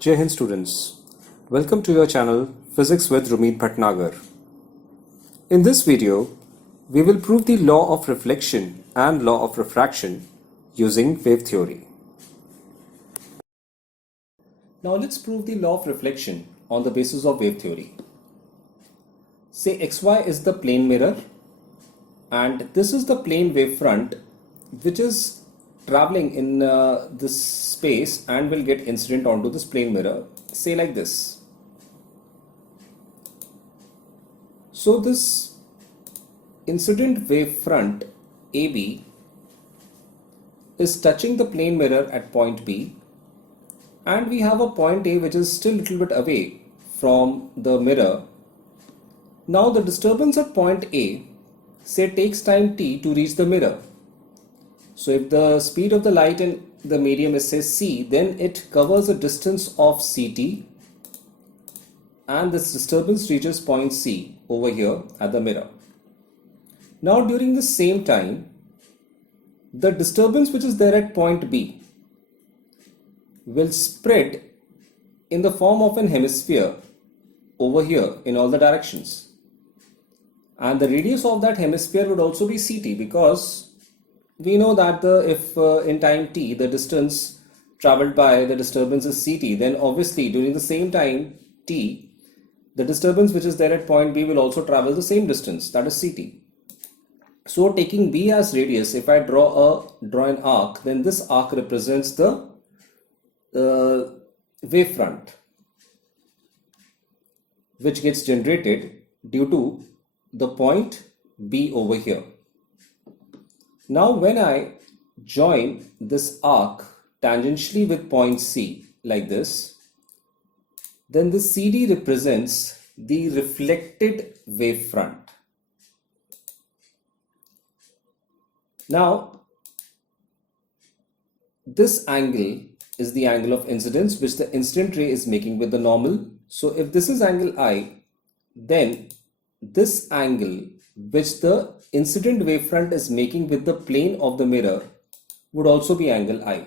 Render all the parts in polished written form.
Jai Hind students, welcome to your channel Physics with Rumeet Bhatnagar. In this video, we will prove the law of reflection and law of refraction using wave theory. Now let's prove the law of reflection on the basis of wave theory. Say XY is the plane mirror and this is the plane wavefront which is traveling in this space and will get incident onto this plane mirror, say like this. So this incident wavefront AB is touching the plane mirror at point B, and we have a point A which is still a little bit away from the mirror. Now the disturbance at point A, say, takes time t to reach the mirror. So if the speed of the light in the medium is, say, c, then it covers a distance of ct, and this disturbance reaches point C over here at the mirror. Now during the same time, the disturbance which is there at point B will spread in the form of an hemisphere over here in all the directions. And the radius of that hemisphere would also be ct, because we know that if in time t the distance traveled by the disturbance is ct, then obviously during the same time t, the disturbance which is there at point B will also travel the same distance, that is ct. So taking B as radius, if I draw an arc, then this arc represents the wavefront which gets generated due to the point B over here. Now when I join this arc tangentially with point C like this, then the CD represents the reflected wavefront. Now this angle is the angle of incidence which the incident ray is making with the normal. So if this is angle I, then this angle which the incident wavefront is making with the plane of the mirror would also be angle I.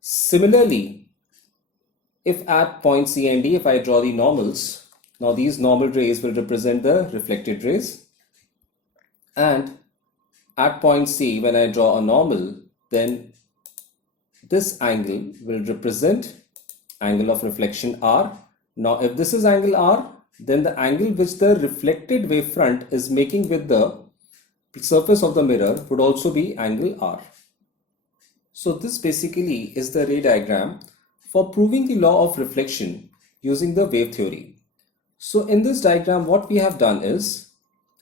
Similarly, if at point C and D, if I draw the normals, now these normal rays will represent the reflected rays, and at point C, when I draw a normal, then this angle will represent angle of reflection R. Now if this is angle R, then the angle which the reflected wavefront is making with the surface of the mirror would also be angle R. So this basically is the ray diagram for proving the law of reflection using the wave theory. So in this diagram, what we have done is,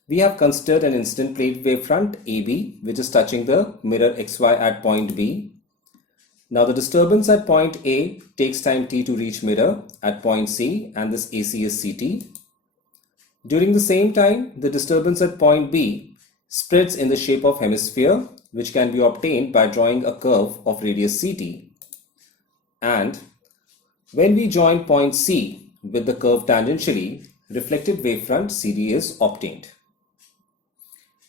we have considered an incident plane wavefront AB which is touching the mirror XY at point B. Now the disturbance at point A takes time t to reach mirror at point C, and this AC is CT. During the same time, the disturbance at point B spreads in the shape of hemisphere, which can be obtained by drawing a curve of radius CT. And when we join point C with the curve tangentially, reflected wavefront CD is obtained.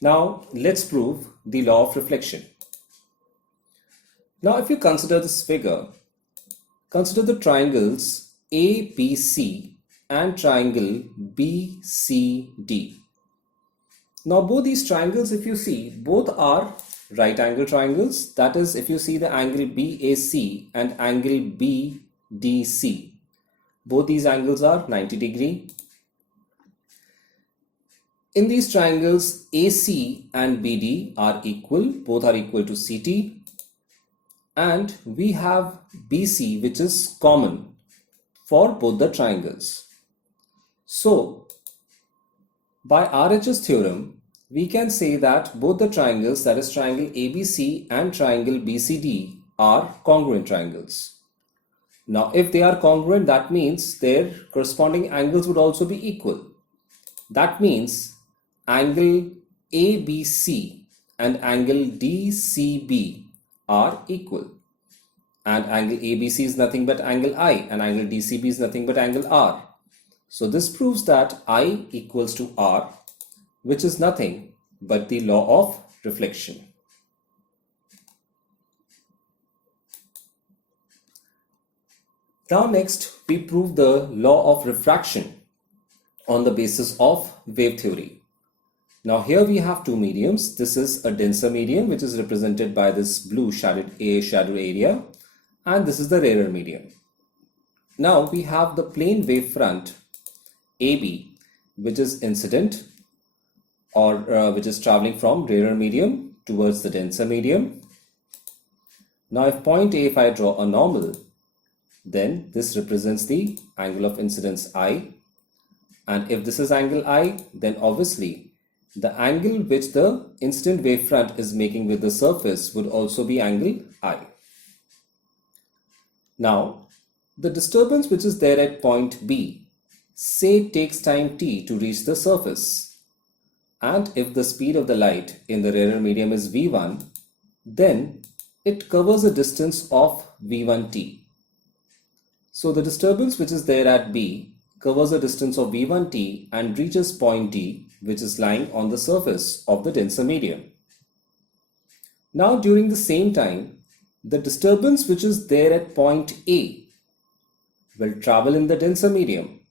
Now let's prove the law of reflection. Now if you consider this figure, consider the triangles ABC and triangle BCD. Now both these triangles, if you see, both are right angle triangles. That is, if you see the angle BAC and angle BDC, both these angles are 90 degree. In these triangles, AC and BD are equal, both are equal to CT. And we have BC which is common for both the triangles. So by RHS theorem, we can say that both the triangles, that is triangle ABC and triangle BCD, are congruent triangles. Now if they are congruent, that means their corresponding angles would also be equal. That means angle ABC and angle DCB are equal, and angle ABC is nothing but angle I, and angle DCB is nothing but angle R. So this proves that I equals to R, which is nothing but the law of reflection. Now next we prove the law of refraction on the basis of wave theory. Now here we have two mediums. This is a denser medium which is represented by this blue shadow area, and this is the rarer medium. Now we have the plane wave front AB, which is incident or which is traveling from rarer medium towards the denser medium. Now if point A, if I draw a normal, then this represents the angle of incidence I, and if this is angle I, then obviously the angle which the incident wave front is making with the surface would also be angle I. Now the disturbance which is there at point B, say takes time t to reach the surface, and if the speed of the light in the rarer medium is v1, then it covers a distance of v1t. So the disturbance which is there at B covers a distance of v1t and reaches point D, which is lying on the surface of the denser medium. Now during the same time, the disturbance which is there at point A will travel in the denser medium,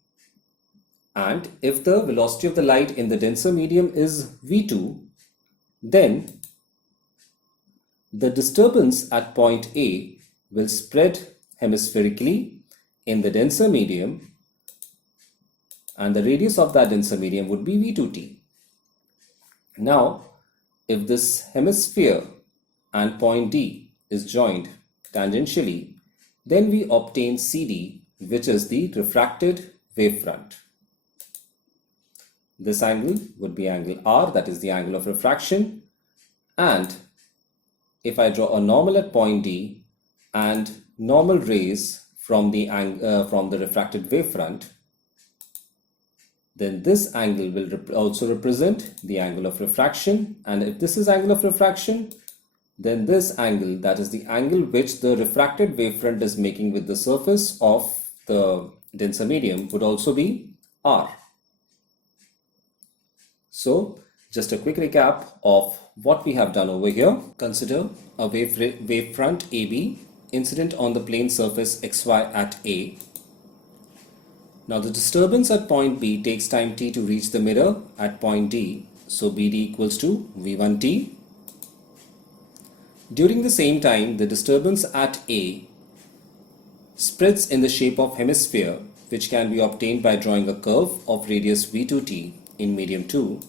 and if the velocity of the light in the denser medium is v2, then the disturbance at point A will spread hemispherically in the denser medium, and the radius of that denser medium would be v2t. Now if this hemisphere and point D is joined tangentially, then we obtain CD, which is the refracted wavefront. This angle would be angle R, that is the angle of refraction, and if I draw a normal at point D and normal rays from the refracted wavefront, then this angle will also represent the angle of refraction, and if this is angle of refraction, then this angle, that is the angle which the refracted wavefront is making with the surface of the denser medium, would also be R. So just a quick recap of what we have done over here. Consider a wavefront AB incident on the plane surface XY at A. Now the disturbance at point B takes time t to reach the mirror at point D, so BD equals to V1t. During the same time, the disturbance at A spreads in the shape of hemisphere, which can be obtained by drawing a curve of radius V2t in medium 2,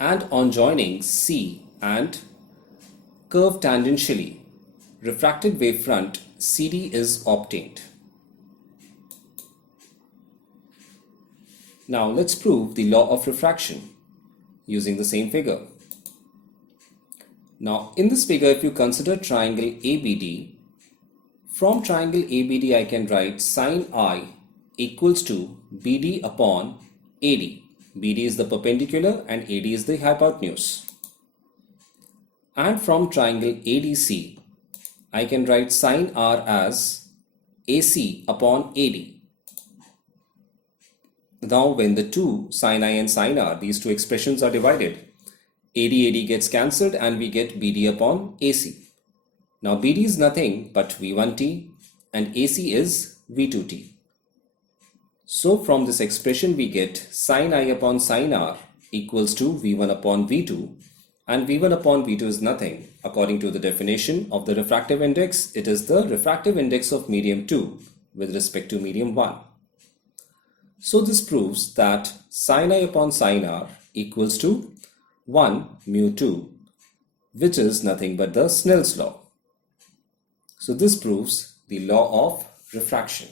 and on joining C and curve tangentially, refracted wavefront CD is obtained. Now let's prove the law of refraction using the same figure. Now in this figure, if you consider triangle ABD, from triangle ABD I can write sin I equals to BD upon AD. BD is the perpendicular and AD is the hypotenuse. And from triangle ADC, I can write sin R as AC upon AD. Now when the two sin I and sin R, these two expressions are divided, AD gets cancelled and we get BD upon AC. Now BD is nothing but V1t and AC is V2t. So from this expression we get sin I upon sin R equals to V1 upon V2, and V1 upon V2 is nothing. According to the definition of the refractive index, it is the refractive index of medium 2 with respect to medium 1. So this proves that sin I upon sin R equals to 1 mu 2, which is nothing but the Snell's law. So this proves the law of refraction.